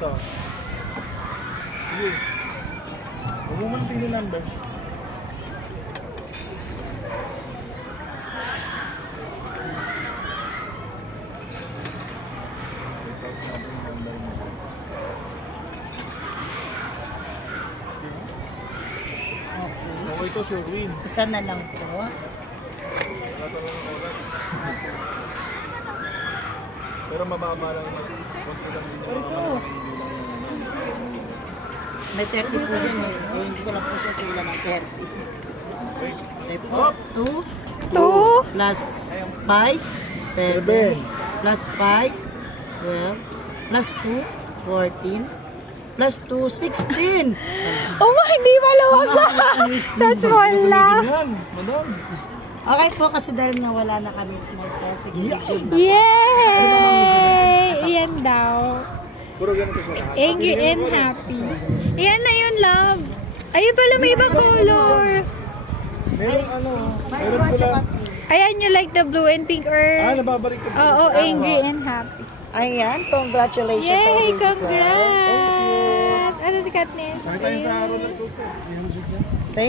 ito. Sige. Huwag mo man tingin number. Okay, ito si Win. Isa na lang po. Pero mababa lang naman. Ito. May 30 po yan eh. Hindi ko lang po siya kulang ng 30. Okay po. 2 plus 5, 7 plus 5, 12 plus 2, 14 plus 2, 16. Oh my, hindi maluwag na. That's small lang. Madam. Okay po, kasi dahil nga wala na kami small size. Sige, Yay! Iyan daw. Puro ganito siya. Angry and happy. Iyan na yun, love. Ayun pala, may ibang color. Meron ano. May Meron blue pala. at Ayan, you like the blue and pink or... Nababalik ko. Oo, angry and happy. ayan, congratulations. Yay! Thank you. Congrats! Ano si Katniss? Sakit tayo sa roller coaster. Yung music niya. Thank